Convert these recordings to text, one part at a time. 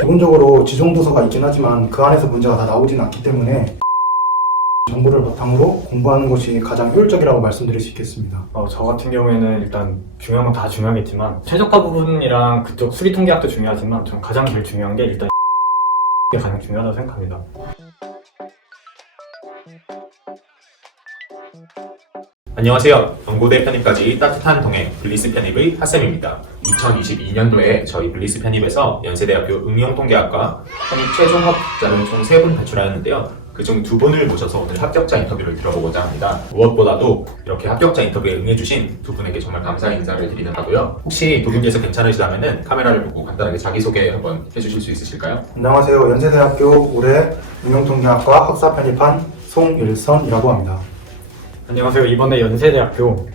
기본적으로 지정도서가 있긴 하지만 그 안에서 문제가 다 나오지는 않기 때문에 정보를 바탕으로 공부하는 것이 가장 효율적이라고 말씀드릴 수 있겠습니다. 저 같은 경우에는 일단 중요한 건 다 중요하겠지만 최저가 부분이랑 그쪽 수리 통계학도 중요하지만 전 가장 제일 중요한 게 일단 게 가장 중요하다고 생각합니다. 안녕하세요. 연고대 편입까지 따뜻한 동행 블리스 편입의 하쌤입니다. 2022년도에 저희 블리스 편입에서 연세대학교 응용통계학과 편입 최종 합격자를 총 3분 배출하였는데요. 그중 2분을 모셔서 오늘 합격자 인터뷰를 들어보고자 합니다. 무엇보다도 이렇게 합격자 인터뷰에 응해주신 2분에게 정말 감사 인사를 드리는 하고요. 혹시 2분께서 괜찮으시다면 카메라를 보고 간단하게 자기소개 한번 해주실 수 있으실까요? 안녕하세요. 연세대학교 올해 응용통계학과 학사 편입한 송일선이라고 합니다. 안녕하세요. 이번에 연세대학교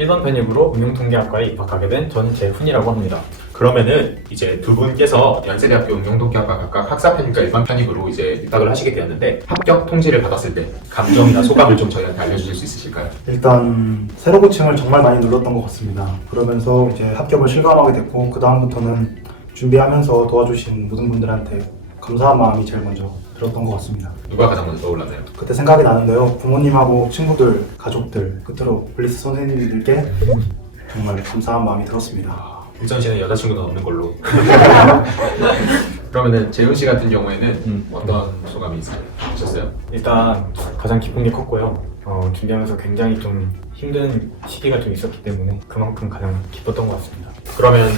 1번 편입으로 응용통계학과에 입학하게 된 전재훈이라고 합니다. 그러면은 이제 2분께서 연세대학교 응용통계학과 각각 학사 편입과 일반 편입으로 이제 입학을 하시게 되었는데 합격 통지를 받았을 때 감정이나 소감을 좀 저희한테 알려주실 수 있으실까요? 일단 새로 고침을 정말 많이 눌렀던 것 같습니다. 그러면서 이제 합격을 실감하게 됐고 그 다음부터는 준비하면서 도와주신 모든 분들한테 감사한 마음이 제일 먼저 들었던 것 같습니다. 누가 가장 먼저 떠올랐나요? 그때 생각이 나는데요. 부모님하고 친구들, 가족들, 끝으로 블리스 선생님들께 정말 감사한 마음이 들었습니다. 일선 씨는 여자친구는 없는 걸로. 그러면은 재훈 씨 같은 경우에는 어떤 소감이 있으셨어요? 일단 가장 기쁜 게 컸고요. 준비하면서 굉장히 좀 힘든 시기가 좀 있었기 때문에 그만큼 가장 기뻤던 것 같습니다. 그러면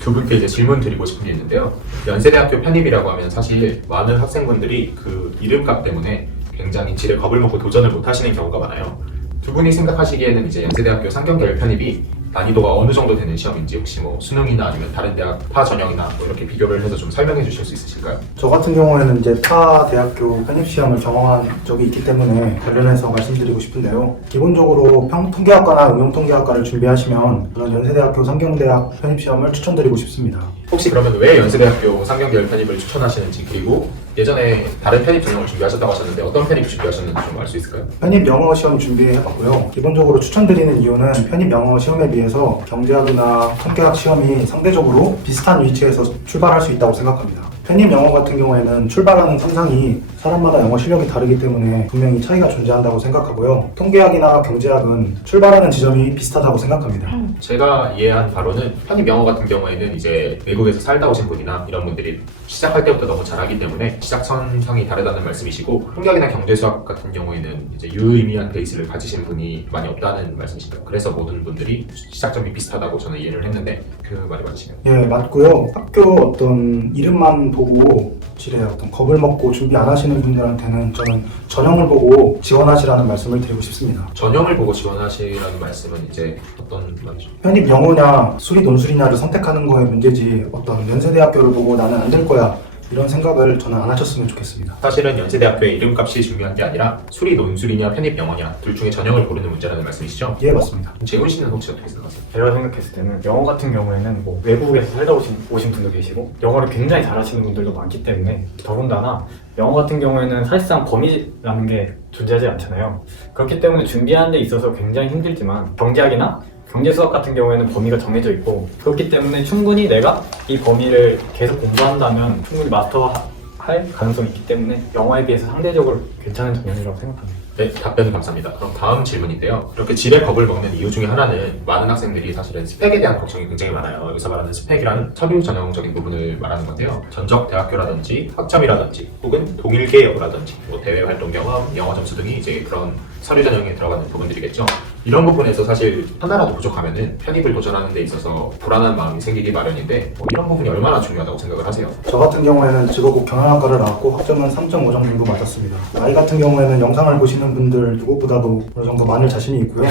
2분께 이제 질문 드리고 싶은 게 있는데요. 연세대학교 편입이라고 하면 사실 많은 학생분들이 그 이름값 때문에 굉장히 질에 겁을 먹고 도전을 못 하시는 경우가 많아요. 2분이 생각하시기에는 이제 연세대학교 상경계열 편입이 난이도가 어느 정도 되는 시험인지 혹시 뭐 수능이나 아니면 다른 대학 타 전형이나 뭐 이렇게 비교를 해서 좀 설명해 주실 수 있으실까요? 저 같은 경우에는 이제 타 대학교 편입시험을 경험한 적이 있기 때문에 관련해서 말씀드리고 싶은데요. 기본적으로 통계학과나 응용통계학과를 준비하시면 저는 연세대학교 상경대학 편입시험을 추천드리고 싶습니다. 혹시 그러면 왜 연세대학교 상경계열 편입을 추천하시는지, 그리고 예전에 다른 편입 전형을 준비하셨다고 하셨는데 어떤 편입 준비하셨는지 좀 알 수 있을까요? 편입 영어 시험 준비해봤고요. 기본적으로 추천드리는 이유는 편입 영어 시험에 비해서 경제학이나 통계학 시험이 상대적으로 비슷한 위치에서 출발할 수 있다고 생각합니다. 편입 영어 같은 경우에는 출발하는 상상이 사람마다 영어 실력이 다르기 때문에 분명히 차이가 존재한다고 생각하고요. 통계학이나 경제학은 출발하는 지점이 비슷하다고 생각합니다. 제가 이해한 바로는 편입 영어 같은 경우에는 이제 외국에서 살다 오신 분이나 이런 분들이 시작할 때부터 너무 잘하기 때문에 시작선상이 다르다는 말씀이시고, 통계학이나 경제수학 같은 경우에는 이제 유의미한 베이스를 가지신 분이 많이 없다는 말씀이신가요? 그래서 모든 분들이 시작점이 비슷하다고 저는 이해를 했는데 그 말이 맞으시나요? 예, 맞고요. 학교 어떤 이름만 보고 질에 어떤 겁을 먹고 준비 안 하시는 분들한테는 저는 전형을 보고 지원하시라는 말씀을 드리고 싶습니다. 전형을 보고 지원하시라는 말씀은 이제 어떤 말이죠? 편입 영어냐 수리 논술이냐를 선택하는 거에 문제지 어떤 연세대학교를 보고 나는 안 될 거야 이런 생각을 저는 안 하셨으면 좋겠습니다. 사실은 연세대학교의 이름값이 중요한 게 아니라 수리 논술이냐 편입 영어냐 둘 중에 전형을 고르는 문제라는 말씀이시죠? 예, 맞습니다. 재훈 씨는 혹시 어떻게 생각하세요? 제가 생각했을 때는 영어 같은 경우에는 뭐 외국에서 살다 오신 분도 계시고 영어를 굉장히 잘하시는 분들도 많기 때문에, 더군다나 영어 같은 경우에는 사실상 범위라는 게 존재하지 않잖아요. 그렇기 때문에 준비하는 데 있어서 굉장히 힘들지만 경제학이나 경제수학 같은 경우에는 범위가 정해져 있고, 그렇기 때문에 충분히 내가 이 범위를 계속 공부한다면 충분히 마스터할 가능성이 있기 때문에 영어에 비해서 상대적으로 괜찮은 전형이라고 생각합니다. 네, 답변 감사합니다. 그럼 다음 질문인데요. 이렇게 질에 겁을 먹는 이유 중에 하나는 많은 학생들이 사실은 스펙에 대한 걱정이 굉장히 많아요. 여기서 말하는 스펙이라는 서류 전형적인 부분을 말하는 건데요. 전적 대학교라든지 학점이라든지 혹은 동일계 여부라든지 뭐 대외 활동 경험, 영어 점수 등이 이제 그런 서류 전형에 들어가는 부분들이겠죠. 이런 부분에서 사실 하나라도 부족하면은 편입을 도전하는 데 있어서 불안한 마음이 생기기 마련인데 이런 부분이 얼마나 중요하다고 생각을 하세요? 저 같은 경우에는 직업국 경영학과를 나왔고 학점은 3.5점 정도 맞았습니다. 나이 같은 경우에는 영상을 보시는 분들 누구보다도 어느 정도 많을 자신이 있고요.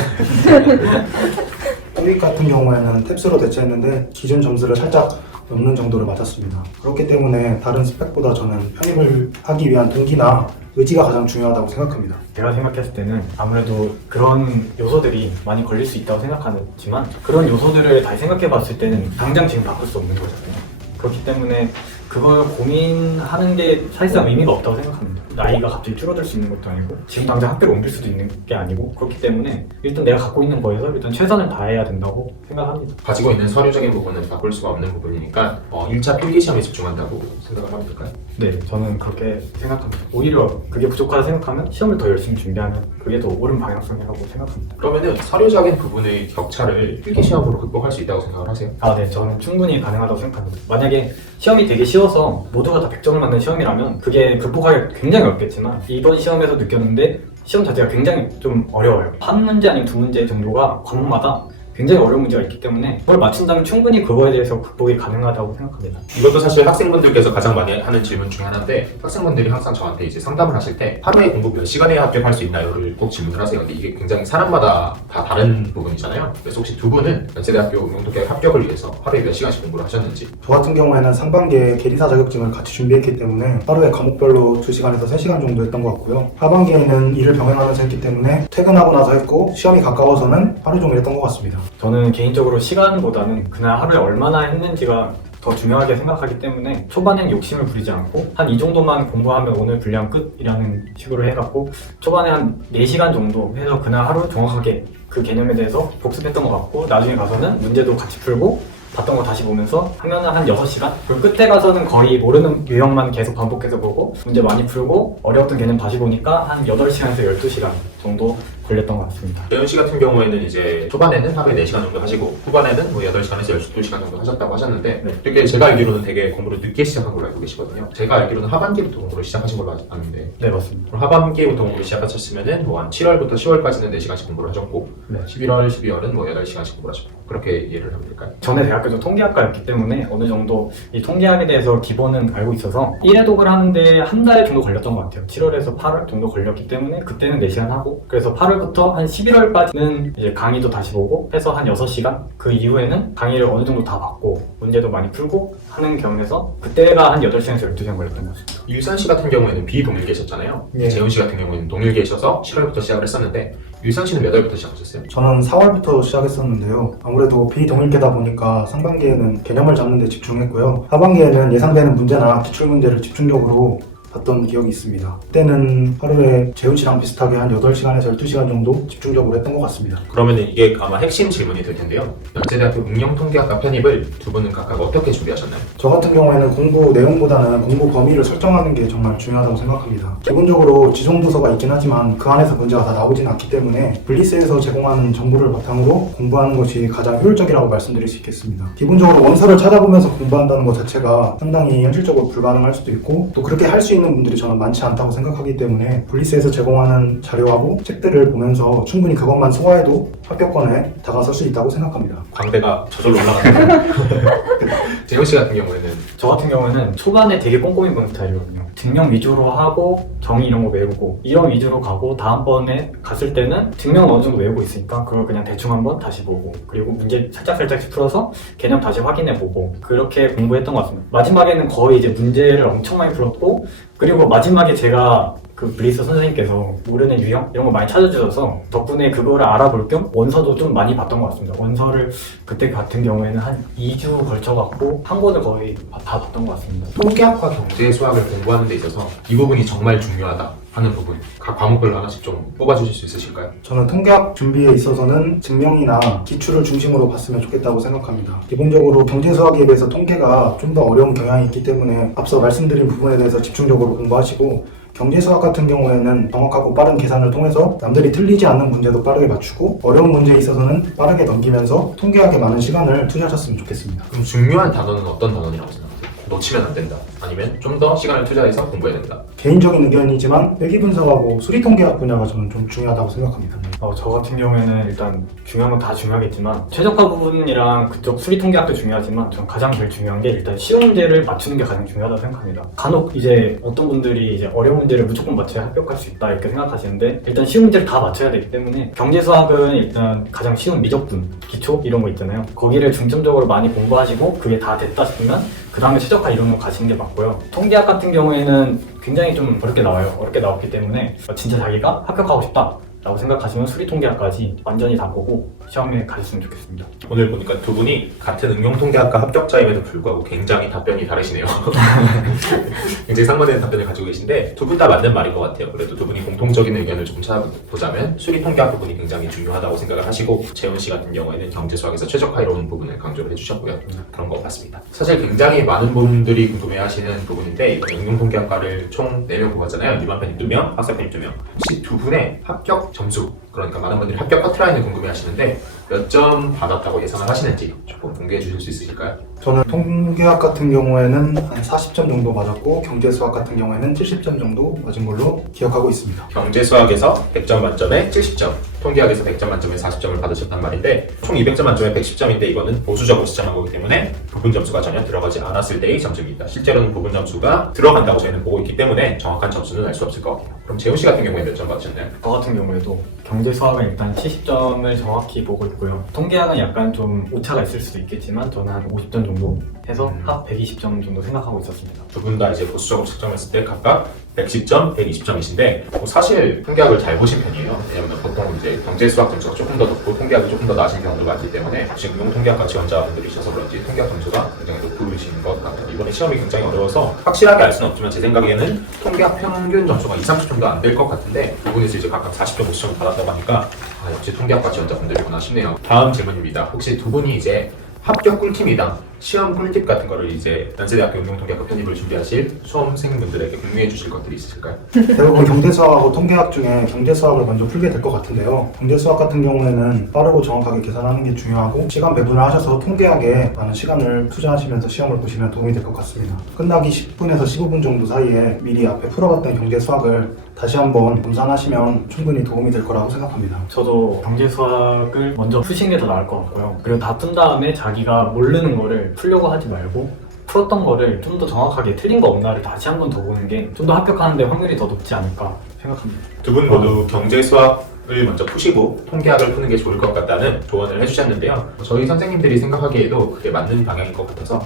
토익 같은 경우에는 탭스로 대체했는데 기준 점수를 살짝 넘는 정도를 맞았습니다. 그렇기 때문에 다른 스펙보다 저는 편입을 하기 위한 동기나 의지가 가장 중요하다고 생각합니다. 제가 생각했을 때는 아무래도 그런 요소들이 많이 걸릴 수 있다고 생각하지만, 그런 요소들을 다시 생각해 봤을 때는 당장 지금 바꿀 수 없는 거잖아요. 그렇기 때문에 그걸 고민하는 게 사실상 의미가 없다고 생각합니다. 나이가 갑자기 줄어들 수 있는 것도 아니고 지금 당장 학교를 옮길 수도 있는 게 아니고 그렇기 때문에 일단 내가 갖고 있는 거에서 일단 최선을 다해야 된다고 생각합니다. 가지고 있는 서류적인 부분은 바꿀 수가 없는 부분이니까 1차 필기 시험에 집중한다고 생각을 하면 될까요? 네, 저는 그렇게 생각합니다. 오히려 그게 부족하다 생각하면 시험을 더 열심히 준비하면 그게 더 옳은 방향성이라고 생각합니다. 그러면은 서류적인 부분의 격차를 필기 시험으로 극복할 수 있다고 생각을 하세요? 네, 저는 충분히 가능하다고 생각합니다. 만약에 시험이 되게 쉬워서 모두가 다 100점을 맞는 시험이라면 그게 극복하기 굉장히 어렵겠지만 이번 시험에서 느꼈는데 시험 자체가 굉장히 좀 어려워요. 한 문제 아니면 두 문제 정도가 과목마다 굉장히 어려운 문제가 있기 때문에 그걸 맞춘다면 충분히 그거에 대해서 극복이 가능하다고 생각합니다. 이것도 사실 학생분들께서 가장 많이 하는 질문 중에 하나인데 학생분들이 항상 저한테 이제 상담을 하실 때 하루에 공부 몇 시간에 합격할 수 있나요를 꼭 질문을 하세요. 근데 이게 굉장히 사람마다 다 다른 부분이잖아요. 그래서 혹시 두 분은 연세대학교 응용통계학 합격을 위해서 하루에 몇 시간씩 공부를 하셨는지? 저 같은 경우에는 상반기에 계리사 자격증을 같이 준비했기 때문에 하루에 과목별로 2시간에서 3시간 정도 했던 것 같고요. 하반기에는 일을 병행하면서 했기 때문에 퇴근하고 나서 했고 시험이 가까워서는 하루 종일 했던 것 같습니다. 저는 개인적으로 시간보다는 그날 하루에 얼마나 했는지가 더 중요하게 생각하기 때문에 초반엔 욕심을 부리지 않고 한 이 정도만 공부하면 오늘 분량 끝이라는 식으로 해갖고 초반에 한 4시간 정도 해서 그날 하루 정확하게 그 개념에 대해서 복습했던 것 같고 나중에 가서는 문제도 같이 풀고 봤던 거 다시 보면서 하면은 한 6시간? 그리고 끝에 가서는 거의 모르는 유형만 계속 반복해서 보고 문제 많이 풀고 어려웠던 개념 다시 보니까 한 8시간에서 12시간 정도 걸렸던 것 같습니다. 재현 씨 같은 경우에는 이제 초반에는 하루에 4시간 정도 하시고 후반에는 뭐 8시간에서 12시간 정도 하셨다고 하셨는데 네. 되게 제가 알기로는 되게 공부를 늦게 시작한 걸로 알고 계시거든요. 제가 알기로는 하반기부터 공부를 시작하신 걸로 아는데 네, 맞습니다. 그럼 하반기부터 공부를 시작하셨으면은 뭐 한 7월부터 10월까지는 4시간씩 공부를 하셨고 네. 11월, 12월은 뭐 8시간씩 공부를 하셨고 그렇게 이해를 하면 될까요? 전에 대학교도 통계학과였기 때문에 어느 정도 이 통계학에 대해서 기본은 알고 있어서 1회독을 하는데 한 달 정도 걸렸던 것 같아요. 7월에서 8월 정도 걸렸기 때문에 그때는 4시간 하고 그래서 8월부터 한 11월까지는 이제 강의도 다시 보고 해서 한 6시간 그 이후에는 강의를 어느 정도 다 받고 문제도 많이 풀고 하는 경우에서 그때가 한 8시간에서 12시간 걸렸던 것 같습니다. 일산 씨 같은 경우에는 비동일계셨잖아요. 네. 재훈 씨 같은 경우에는 동일계셔서 7월부터 시작을 했었는데 일산 씨는 몇 월부터 시작하셨어요? 저는 4월부터 시작했었는데요. 아무래도 비동일계다 보니까 상반기에는 개념을 잡는 데 집중했고요. 하반기에는 예상되는 문제나 기출문제를 집중적으로 봤던 기억이 있습니다. 그때는 하루에 재훈 씨랑 비슷하게 한 8시간에서 12시간 정도 집중적으로 했던 것 같습니다. 그러면 이게 아마 핵심 질문이 될 텐데요. 연세대학교 응용통계학과 편입을 두 분은 각각 어떻게 준비하셨나요? 저 같은 경우에는 공부 내용보다는 공부 범위를 설정하는 게 정말 중요하다고 생각합니다. 기본적으로 지정도서가 있긴 하지만 그 안에서 문제가 다 나오진 않기 때문에 블리스에서 제공하는 정보를 바탕으로 공부하는 것이 가장 효율적이라고 말씀드릴 수 있겠습니다. 기본적으로 원서를 찾아보면서 공부한다는 것 자체가 상당히 현실적으로 불가능할 수도 있고 또 그렇게 할 수 있는 분들이 저는 많지 않다고 생각하기 때문에 블리스에서 제공하는 자료하고 책들을 보면서 충분히 그것만 소화해도 합격권에 다가설 수 있다고 생각합니다. 광대가 저절로 올라가네요. 재훈 씨 같은 경우에는 저 같은 경우는 초반에 되게 꼼꼼히 보는 스타일이거든요. 증명 위주로 하고 정의 이런 거 외우고 이런 위주로 가고 다음번에 갔을 때는 증명은 어느 정도 외우고 있으니까 그걸 그냥 대충 한번 다시 보고 그리고 문제 살짝살짝씩 풀어서 개념 다시 확인해 보고 그렇게 공부했던 것 같습니다. 마지막에는 거의 이제 문제를 엄청 많이 풀었고 그리고 마지막에 제가 그 블리스 선생님께서 모르는 유형 이런 거 많이 찾아주셔서 덕분에 그거를 알아볼 겸 원서도 좀 많이 봤던 것 같습니다. 원서를 그때 같은 경우에는 한 2주 걸쳐갖고 한 권을 거의 다 봤던 것 같습니다. 통계학과 경제 수학을 공부하는 데 있어서 이 부분이 정말 중요하다 하는 부분 각 과목별로 하나씩 좀 뽑아주실 수 있으실까요? 저는 통계학 준비에 있어서는 증명이나 기출을 중심으로 봤으면 좋겠다고 생각합니다. 기본적으로 경제수학에 비해서 통계가 좀 더 어려운 경향이 있기 때문에 앞서 말씀드린 부분에 대해서 집중적으로 공부하시고 경제수학 같은 경우에는 정확하고 빠른 계산을 통해서 남들이 틀리지 않는 문제도 빠르게 맞추고 어려운 문제에 있어서는 빠르게 넘기면서 통계학에 많은 시간을 투자하셨으면 좋겠습니다. 그럼 중요한 단어는 어떤 단어라고 생각하세요? 놓치면 안 된다. 아니면 좀 더 시간을 투자해서 공부해야 된다. 개인적인 의견이지만 회계분석하고 수리통계학 분야가 저는 좀 중요하다고 생각합니다. 저 같은 경우에는 일단 중요한 건 다 중요하겠지만 최적화 부분이랑 그쪽 수리통계학도 중요하지만 저는 가장 제일 중요한 게 일단 쉬운 문제를 맞추는 게 가장 중요하다고 생각합니다. 간혹 이제 어떤 분들이 이제 어려운 문제를 무조건 맞춰야 합격할 수 있다 이렇게 생각하시는데 일단 쉬운 문제를 다 맞춰야 되기 때문에 경제수학은 일단 가장 쉬운 미적분, 기초 이런 거 있잖아요. 거기를 중점적으로 많이 공부하시고 그게 다 됐다 싶으면 그 다음에 최적화 이론으로 가시는 게 맞고요. 통계학 같은 경우에는 굉장히 좀 어렵게 나와요. 어렵게 나왔기 때문에 진짜 자기가 합격하고 싶다 라고 생각하시면 수리통계학까지 완전히 다 보고 시험에 가셨으면 좋겠습니다. 오늘 보니까 두 분이 같은 응용통계학과 합격자임에도 불구하고 굉장히 답변이 다르시네요. 굉장히 상반되는 답변을 가지고 계신데 두 분 다 맞는 말인 것 같아요. 그래도 두 분이 공통적인 의견을 조금 찾아보자면 수리통계학 부분이 굉장히 중요하다고 생각을 하시고 재훈 씨 같은 경우에는 경제수학에서 최적화해온 부분을 강조를 해주셨고요. 그런 것 같습니다. 사실 굉장히 많은 분들이 궁금해하시는 부분인데 응용통계학과를 총 4명 뽑았잖아요. 일반 편입 2명, 학사 편입 2명. 혹시 두 분의 합격 점수, 그러니까 많은 분들이 합격 커트라인을 궁금해하시는데 몇 점 받았다고 예상을 하시는지 조금 공개해 주실 수 있으실까요? 저는 통계학 같은 경우에는 한 40점 정도 맞았고 경제수학 같은 경우에는 70점 정도 맞은 걸로 기억하고 있습니다. 경제수학에서 100점 만점에 70점, 통계학에서 100점 만점에 40점을 받으셨단 말인데 총 200점 만점에 110점인데 이거는 보수적으로 지정한 거기 때문에 부분 점수가 전혀 들어가지 않았을 때의 점수입니다. 실제로는 부분 점수가 들어간다고 저희는 보고 있기 때문에 정확한 점수는 알 수 없을 것 같아요. 그럼 재훈 씨 같은 경우에 몇 점 받으셨나요? 저 같은 경우에도 경제수학은 일단 70점을 정확히 보고 있고요. 통계학은 약간 좀 오차가 있을 수도 있겠지만 저는 한 50점 정도 해서 합 120점 정도 생각하고 있었습니다. 두 분 다 이제 보수적으로 측정했을 때 각각 110점, 120점이신데 사실 통계학을 잘 보신 편이에요. 왜냐면 보통 이제 경제수학 점수가 조금 더 높고 통계학이 조금 더 낮은 경우도 많기 때문에 지금 응용통계학과 지원자분들이셔서 그런지 통계학 점수가 굉장히 높으신 것 같아요. 이번에 시험이 굉장히 어려워서 확실하게 알 수는 없지만 제 생각에는 통계학 평균 점수가 20, 30점도 안 될 것 같은데 두 분이서 이제 각각 40점, 50점을 받았다고 하니까 역시 통계학과 지원자분들이구나 싶네요. 다음 질문입니다. 혹시 두 분이 이제 합격 꿀팁이랑 시험 꿀팁 같은 거를 이제 연세대학교 응용통계학과 편입을 준비하실 수험생분들에게 공유해 주실 것들이 있으실까요? 대부분 경제수학하고 통계학 중에 경제수학을 먼저 풀게 될 것 같은데요. 경제수학 같은 경우에는 빠르고 정확하게 계산하는 게 중요하고 시간 배분을 하셔서 통계학에 많은 시간을 투자하시면서 시험을 보시면 도움이 될 것 같습니다. 끝나기 10분에서 15분 정도 사이에 미리 앞에 풀어봤던 경제수학을 다시 한번 검산하시면 충분히 도움이 될 거라고 생각합니다. 저도 경제수학을 먼저 푸시는 게 더 나을 것 같고요. 그리고 다 푼 다음에 자기가 모르는 거를 풀려고 하지 말고 풀었던 거를 좀 더 정확하게 틀린 거 없나를 다시 한 번 더 보는 게 좀 더 합격하는데 확률이 더 높지 않을까 생각합니다. 두 분 모두 경제수학을 먼저 푸시고 통계학을 푸는 게 좋을 것 같다는 조언을 해주셨는데요. 저희 선생님들이 생각하기에도 그게 맞는 방향인 것 같아서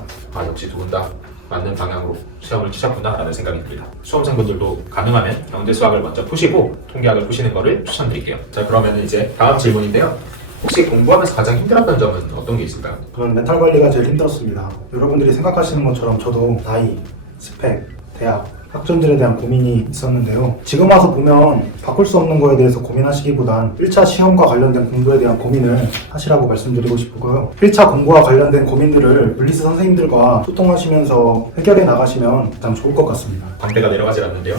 역시 두 분 다 맞는 방향으로 시험을 치셨구나 라는 생각이 듭니다. 수험생분들도 가능하면 경제수학을 먼저 푸시고 통계학을 푸시는 거를 추천드릴게요. 자, 그러면 이제 다음 질문인데요. 혹시 공부하면서 가장 힘들었던 점은 어떤 게 있을까요? 저는 멘탈 관리가 제일 힘들었습니다. 여러분들이 생각하시는 것처럼 저도 나이, 스펙, 대학, 학점들에 대한 고민이 있었는데요. 지금 와서 보면 바꿀 수 없는 거에 대해서 고민하시기보단 1차 시험과 관련된 공부에 대한 고민을 하시라고 말씀드리고 싶고요. 1차 공부와 관련된 고민들을 물리스 선생님들과 소통하시면서 해결해 나가시면 가장 좋을 것 같습니다. 광대가 내려가질 않는데요.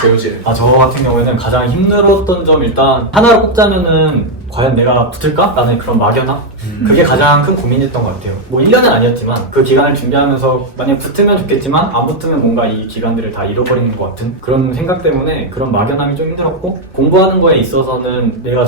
재훈 씨는? 저 같은 경우에는 가장 힘들었던 점 일단 하나를 꼽자면은 과연 내가 붙을까? 라는 그런 막연함? 그게 가장 큰 고민이었던 것 같아요. 뭐 1년은 아니었지만 그 기간을 준비하면서 만약 붙으면 좋겠지만 안 붙으면 뭔가 이 기간들을 다 잃어버리는 것 같은 그런 생각 때문에 그런 막연함이 좀 힘들었고 공부하는 거에 있어서는 내가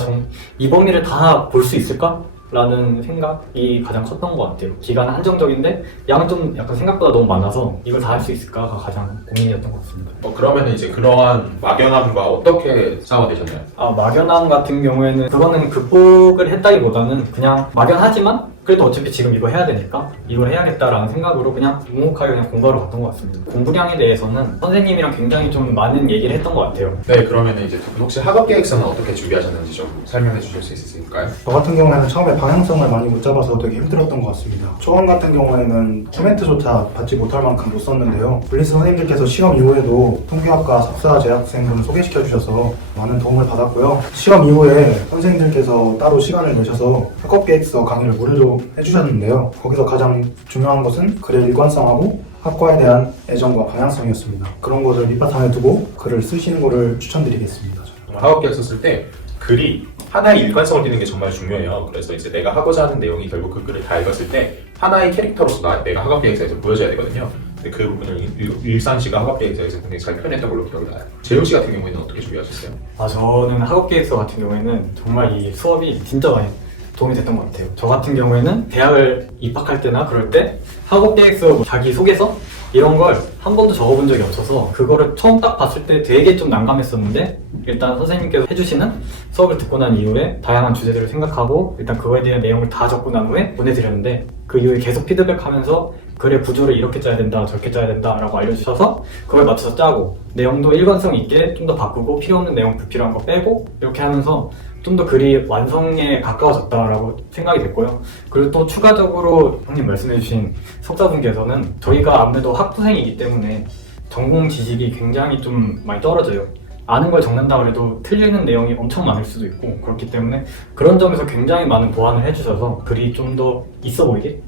이 범위를 다 볼 수 있을까? 라는 생각이 가장 컸던 것 같아요. 기간은 한정적인데 양은 좀 약간 생각보다 너무 많아서 이걸 다 할 수 있을까가 가장 고민이었던 것 같습니다. 그러면 이제 그러한 막연함과 어떻게 싸워내셨나요? 막연함 같은 경우에는 그거는 극복을 했다기보다는 그냥 막연하지만 그래도 어차피 지금 이거 해야 되니까 이걸 해야겠다라는 생각으로 그냥 묵묵하게 그냥 공부하러 갔던 것 같습니다. 공부량에 대해서는 선생님이랑 굉장히 좀 많은 얘기를 했던 것 같아요. 네, 그러면 이제 두 분 혹시 학업 계획서는 어떻게 준비하셨는지 좀 설명해 주실 수 있으실까요? 저 같은 경우에는 처음에 방향성을 많이 못 잡아서 되게 힘들었던 것 같습니다. 초반 같은 경우에는 코멘트조차 받지 못할 만큼 못 썼는데요. 물리스 선생님들께서 시험 이후에도 통계학과 석사 재학생분을 소개시켜 주셔서 많은 도움을 받았고요. 시험 이후에 선생님들께서 따로 시간을 내셔서 학업계획서 강의를 무료로 해주셨는데요. 거기서 가장 중요한 것은 글의 일관성하고 학과에 대한 애정과 방향성이었습니다. 그런 것을 밑바탕에 두고 글을 쓰시는 것을 추천드리겠습니다. 학업 계획서 쓸 때 글이 하나의 일관성을 띠는 게 정말 중요해요. 그래서 이제 내가 하고자 하는 내용이 결국 그 글을 다 읽었을 때 하나의 캐릭터로서 내가 학업 계획서에서 보여져야 되거든요. 근데 그 부분을 일산 씨가 학업 계획서에서 굉장히 잘 표현했던 걸로 기억이 나요. 재훈 씨 같은 경우에는 어떻게 준비하셨어요? 저는 학업계획서 같은 경우에는 정말 이 수업이 진짜 많이 도움이 됐던 것 같아요. 저 같은 경우에는 대학을 입학할 때나 그럴 때 학업계획서, 자기소개서 이런 걸 한 번도 적어본 적이 없어서 그거를 처음 딱 봤을 때 되게 좀 난감했었는데 일단 선생님께서 해주시는 수업을 듣고 난 이후에 다양한 주제들을 생각하고 일단 그거에 대한 내용을 다 적고 난 후에 보내드렸는데 그 이후에 계속 피드백하면서 글의 구조를 이렇게 짜야 된다 저렇게 짜야 된다 라고 알려주셔서 그걸 맞춰서 짜고 내용도 일관성 있게 좀 더 바꾸고 필요 없는 내용 불필요한 거 빼고 이렇게 하면서 좀 더 글이 완성에 가까워졌다라고 생각이 됐고요. 그리고 또 추가적으로 형님 말씀해주신 석사분께서는 저희가 아무래도 학부생이기 때문에 전공 지식이 굉장히 좀 많이 떨어져요. 아는 걸 적는다 그래도 틀리는 내용이 엄청 많을 수도 있고 그렇기 때문에 그런 점에서 굉장히 많은 보완을 해주셔서 글이 좀 더 있어 보이게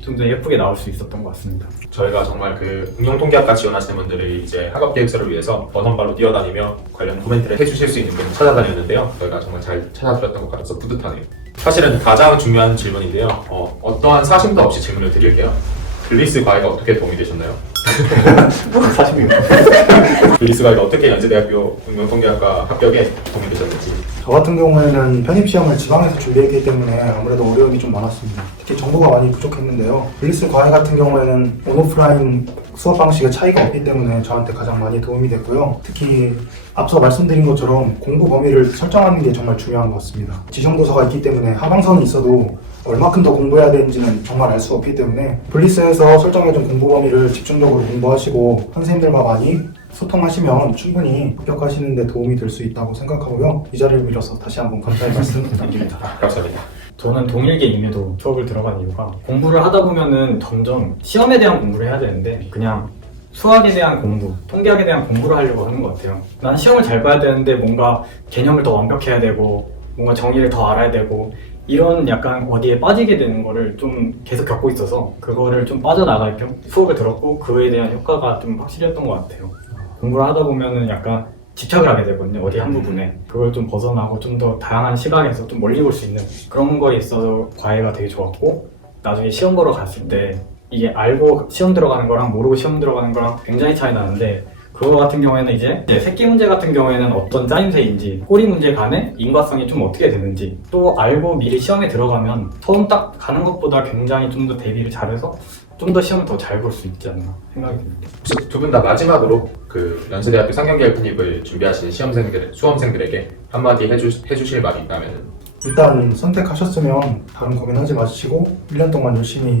좀 더 예쁘게 나올 수 있었던 것 같습니다. 저희가 정말 그 응용통계학과 지원하시는 분들이 이제 학업계획서를 위해서 번원발로 뛰어다니며 관련 코멘트를 해주실 수 있는 분을 찾아다녔는데요. 저희가 정말 잘 찾아드렸던 것 같아서 뿌듯하네요. 사실은 가장 중요한 질문인데요. 어떠한 사심도 없이 질문을 드릴게요. 글리스 과외가 어떻게 도움이 되셨나요? 사실입니다. 글리스 과외가 어떻게 연세대학교 응용통계학과 합격에 도움이 되셨는지. 저 같은 경우에는 편입시험을 지방에서 준비했기 때문에 아무래도 어려움이 좀 많았습니다. 특히 정보가 많이 부족했는데요. 블리스 과외 같은 경우에는 온오프라인 수업 방식의 차이가 없기 때문에 저한테 가장 많이 도움이 됐고요. 특히 앞서 말씀드린 것처럼 공부 범위를 설정하는 게 정말 중요한 것 같습니다. 지정도서가 있기 때문에 하방선이 있어도 얼마큼 더 공부해야 되는지는 정말 알 수 없기 때문에 블리스에서 설정해준 공부 범위를 집중적으로 공부하시고 선생님들과 많이 소통하시면 충분히 합격하시는 데 도움이 될 수 있다고 생각하고요. 이 자리를 빌어서 다시 한번 감사의 말씀 드립니다. 감사합니다. 저는 동일계임에도 수업을 들어간 이유가 공부를 하다 보면은 점점 시험에 대한 공부를 해야 되는데 그냥 수학에 대한 공부, 통계학에 대한 공부를 하려고 하는 것 같아요. 난 시험을 잘 봐야 되는데 뭔가 개념을 더 완벽해야 되고 뭔가 정의를 더 알아야 되고 이런 약간 어디에 빠지게 되는 거를 좀 계속 겪고 있어서 그거를 좀 빠져나갈 겸 수업을 들었고 그에 대한 효과가 좀 확실했던 것 같아요. 공부를 하다 보면은 약간 집착을 하게 되거든요. 어디 한 부분에. 그걸 좀 벗어나고 좀 더 다양한 시각에서 좀 멀리 볼 수 있는 그런 거에 있어서 과외가 되게 좋았고 나중에 시험 보러 갔을 때 이게 알고 시험 들어가는 거랑 모르고 시험 들어가는 거랑 굉장히 차이 나는데 그거 같은 경우에는 이제 새끼 문제 같은 경우에는 어떤 짜임새인지 꼬리 문제 간의 인과성이 좀 어떻게 되는지 또 알고 미리 시험에 들어가면 처음 딱 가는 것보다 굉장히 좀 더 대비를 잘해서 좀 더 시험을 더 잘 볼 수 있지 않나 생각이 듭니다. 혹시 두 분 다 마지막으로 그 연세대학교 상경계열 편입을 준비하시는 수험생들에게 한마디 해주실 말이 있다면? 일단 선택하셨으면 다른 고민하지 마시고 1년 동안 열심히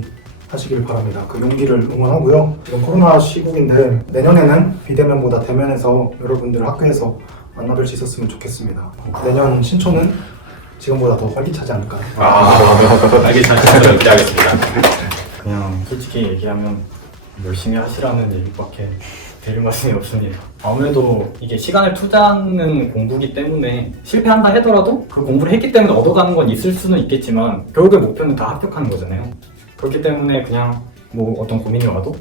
하시길 바랍니다. 그 용기를 응원하고요. 지금 코로나 시국인데 내년에는 비대면보다 대면에서 여러분들 학교에서 만나뵐 수 있었으면 좋겠습니다. 내년 신촌은 지금보다 더 활기차지 않을까. 알겠습니다. 기대하겠습니다. 그냥 솔직히 얘기하면 열심히 하시라는 얘기밖에 드릴 말씀이 없습니다. 아무래도 이게 시간을 투자하는 공부기 때문에 실패한다 하더라도 그 공부를 했기 때문에 얻어가는 건 있을 수는 있겠지만 결국에 목표는 다 합격하는 거잖아요. 그렇기 때문에 그냥 뭐 어떤 고민이 와도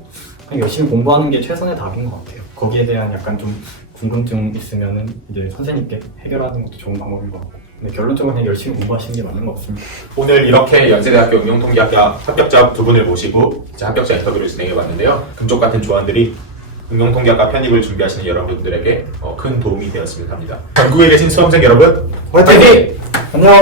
그냥 열심히 공부하는 게 최선의 답인 것 같아요. 거기에 대한 약간 좀 궁금증 있으면은 이제 선생님께 해결하는 것도 좋은 방법인 것 같고 근데 결론적으로 그냥 열심히 공부하시는 게 맞는 것 같습니다. 오늘 이렇게 연세대학교 응용통계학과 합격자 두 분을 모시고 이제 합격자 인터뷰를 진행해봤는데요. 금쪽 같은 조언들이 응용통계학과 편입을 준비하시는 여러분들에게 큰 도움이 되었으면 합니다. 전국에 계신 수험생 여러분, 화이팅! 안녕!